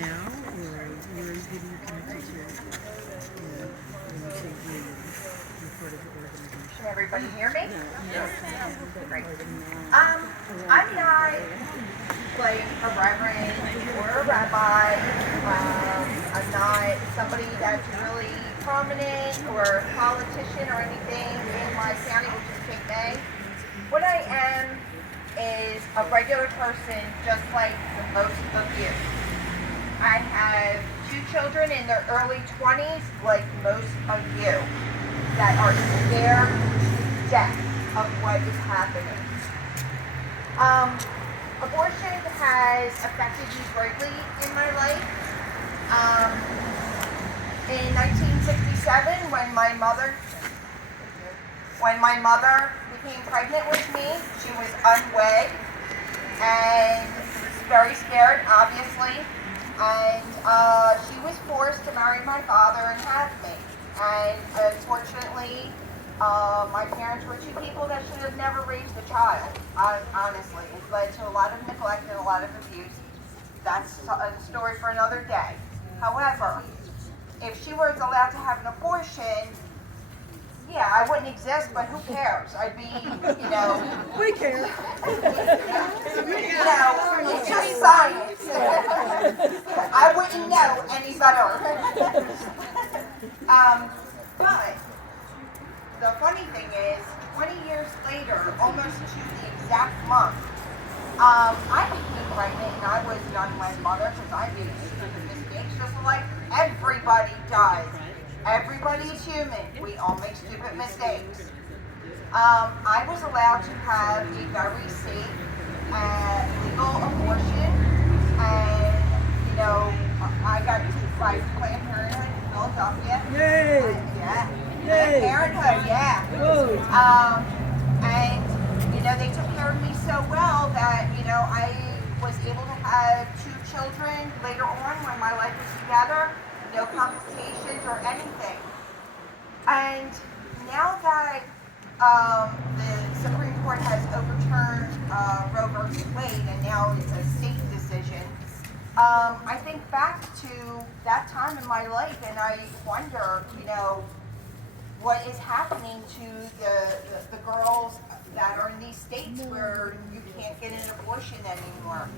now, or where are you connected to? When you say you're part of the organization. Can everybody hear me? No, Great. I'm not like a reverend or a rabbi. I'm not somebody that's really prominent or a politician or anything in my county, which is Cape May. What I am is a regular person, just like the most of you. I have 2 children in their early 20s, like most of you, that are scared to death of what is happening. Abortion has affected me greatly in my life. In 1967, when my mother became pregnant with me, she was unwed and very scared, obviously. And she was forced to marry my father and have me. And unfortunately, my parents were 2 people that should have never raised a child. Honestly, it led to a lot of neglect and a lot of abuse. That's a story for another day. However, if she was allowed to have an abortion, yeah, I wouldn't exist, but who cares? I'd be, We care. It's just science. I wouldn't know any better. But the funny thing is, 20 years later, almost to the exact month, I became pregnant and I was an unwed mother because I made stupid mistakes just like everybody does. Everybody is human. We all make stupid mistakes. I was allowed to have a very safe and legal abortion, and I got to by Planned Parenthood in Philadelphia. Yay! Yeah. Yay! Planned Parenthood, yeah. Whoa. And they took care of me so well that I was able to have 2 children later on when my life was together. No complications or anything. And now that the Supreme Court has overturned Roe versus Wade, and now it's a state decision, I think back to that time in my life, and I wonder, what is happening to the girls that are in these states where you can't get an abortion anymore.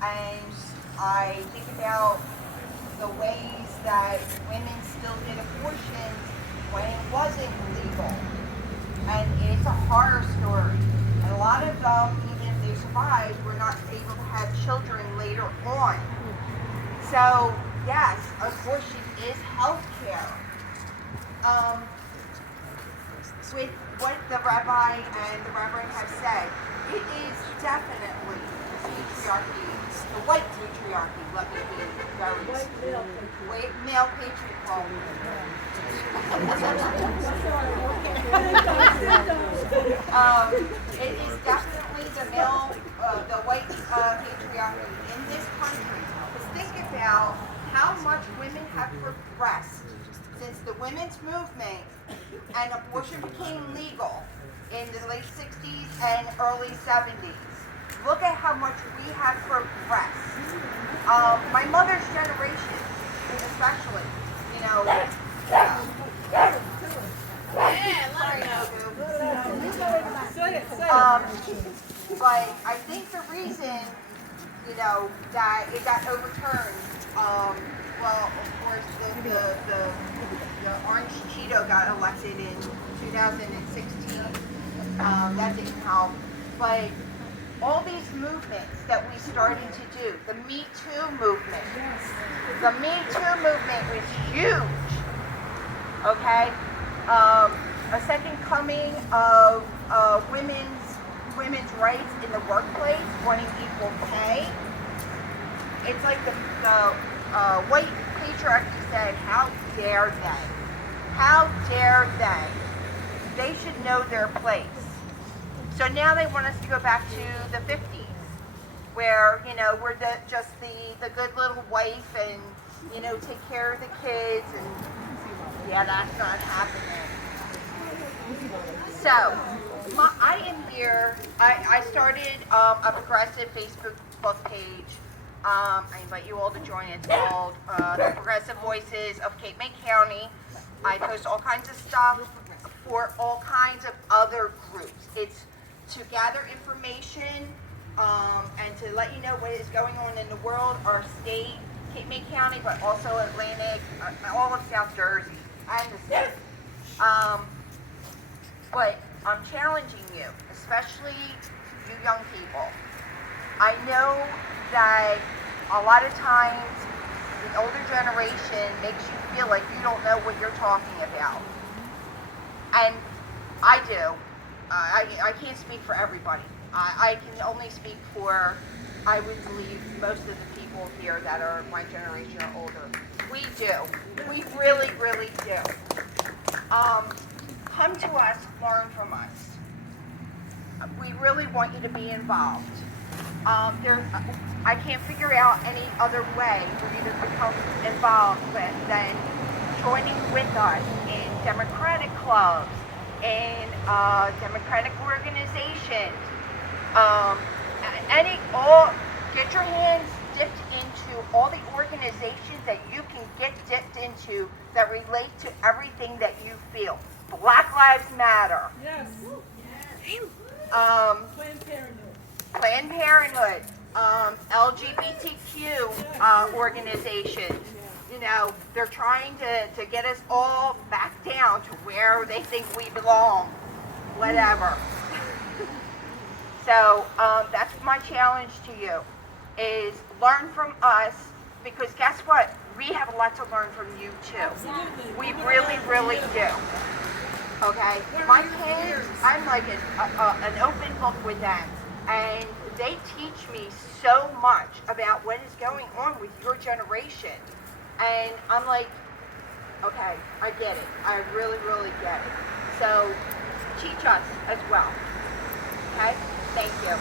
And I think about the ways that women still get abortions when it wasn't legal. And it's a horror story. And a lot of them, even if they survived, were not able to have children later on. So, yes, abortion is health care. With what the rabbi and the reverend have said, it is definitely the patriarchy, the white patriarchy, let me be very white male patriarchy. It is definitely the white patriarchy in this country. Because think about how much women have progressed since the women's movement and abortion became legal in the late 60s and early 70s. Look at how much we have progressed. My mother's generation, especially, but I think the reason, that it got overturned, well, of course, the Orange Cheeto got elected in 2016. That didn't help. But all these movements that we started to do, the Me Too movement, the Me Too movement was huge. Okay? A second coming of women's rights in the workplace, wanting equal pay. It's like the white patriarchy said, how dare they? How dare they? They should know their place. So now they want us to go back to the 50s, where, we're just the good little wife and, take care of the kids, and yeah, that's not happening. So, I am here. I started a progressive Facebook page I invite you all to join. It's called the Progressive Voices of Cape May County. I post all kinds of stuff for all kinds of other groups. It's to gather information and to let you know what is going on in the world, our state, Cape May County, but also Atlantic, all of South Jersey, and the state. But I'm challenging you, especially you young people. I know that a lot of times the older generation makes you feel like you don't know what you're talking about. And I do. I can't speak for everybody. I can only speak for, I would believe, most of the people here that are my generation or older. We do. We really, really do. Come to us, learn from us. We really want you to be involved. I can't figure out any other way for you to become involved than joining with us in Democratic clubs, in Democratic organizations, get your hands dipped into all the organizations that you can get dipped into that relate to everything that you feel. Black Lives Matter. Yes. Planned Parenthood, LGBTQ organizations. You know, they're trying to get us all back down to where they think we belong, whatever. So that's my challenge to you, is learn from us, because guess what? We have a lot to learn from you too. Absolutely. We really, really do. Okay? My kids, I'm like an open book with them, and they teach me so much about what is going on with your generation. And I'm like, okay, I get it. I really, really get it. So teach us as well. Okay? Thank you.